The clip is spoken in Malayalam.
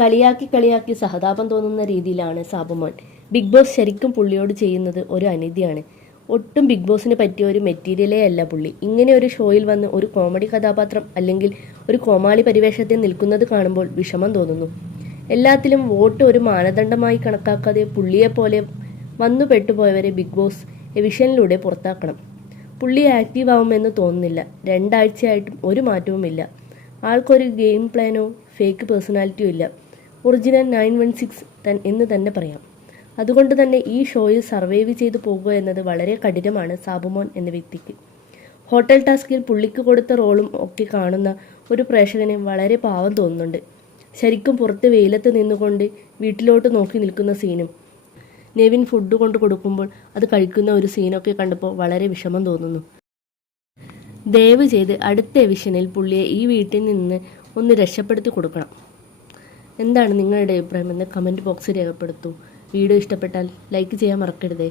കളിയാക്കി സഹതാപം തോന്നുന്ന രീതിയിലാണ് സാബുമോൻ. ബിഗ് ബോസ് ശരിക്കും പുള്ളിയോട് ചെയ്യുന്നത് ഒരു അനീതിയാണ്. ഒട്ടും ബിഗ് ബോസിന് പറ്റിയ ഒരു മെറ്റീരിയലേ അല്ല പുള്ളി. ഇങ്ങനെ ഒരു ഷോയിൽ വന്ന് ഒരു കോമഡി കഥാപാത്രം അല്ലെങ്കിൽ ഒരു കോമാളി പരിവേഷത്തിൽ നിൽക്കുന്നത് കാണുമ്പോൾ വിഷമം തോന്നുന്നു. എല്ലാത്തിലും വോട്ട് ഒരു മാനദണ്ഡമായി കണക്കാക്കാതെ പുള്ളിയെപ്പോലെ വന്നു പെട്ടുപോയവരെ ബിഗ് ബോസ് എവിഷനിലൂടെ പുറത്താക്കണം. പുള്ളി ആക്റ്റീവ് ആവുമെന്ന് തോന്നുന്നില്ല. 2 ആഴ്ചയായിട്ടും ഒരു മാറ്റവുമില്ല. ആൾക്കൊരു ഗെയിം പ്ലാനോ ഫേക്ക് പേഴ്സണാലിറ്റിയോ ഇല്ല. ഒറിജിനൽ 916 എന്ന് തന്നെ പറയാം. അതുകൊണ്ട് തന്നെ ഈ ഷോയിൽ സർവൈവ് ചെയ്തു പോകുക എന്നത് വളരെ കഠിനമാണ് സാബുമോൻ എന്ന വ്യക്തിക്ക്. ഹോട്ടൽ ടാസ്കിൽ പുള്ളിക്ക് കൊടുത്ത റോളും ഒക്കെ കാണുന്ന ഒരു പ്രേക്ഷകന് വളരെ പാവം തോന്നുന്നുണ്ട്. ശരിക്കും പുറത്ത് വെയിലത്ത് നിന്നുകൊണ്ട് വീട്ടിലോട്ട് നോക്കി നിൽക്കുന്ന സീനും നെവിൻ ഫുഡ് കൊണ്ട് കൊടുക്കുമ്പോൾ അത് കഴിക്കുന്ന ഒരു സീനൊക്കെ കണ്ടപ്പോൾ വളരെ വിഷമം തോന്നുന്നു. ദയവ് ചെയ്ത് അടുത്ത എവിഷനിൽ പുള്ളിയെ ഈ വീട്ടിൽ നിന്ന് ഒന്ന് രക്ഷപ്പെടുത്തി കൊടുക്കണം. എന്താണ് നിങ്ങളുടെ അഭിപ്രായം എന്ന് കമൻറ്റ് ബോക്സിൽ രേഖപ്പെടുത്തൂ. വീഡിയോ ഇഷ്ടപ്പെട്ടാൽ ലൈക്ക് ചെയ്യാൻ മറക്കരുതേ.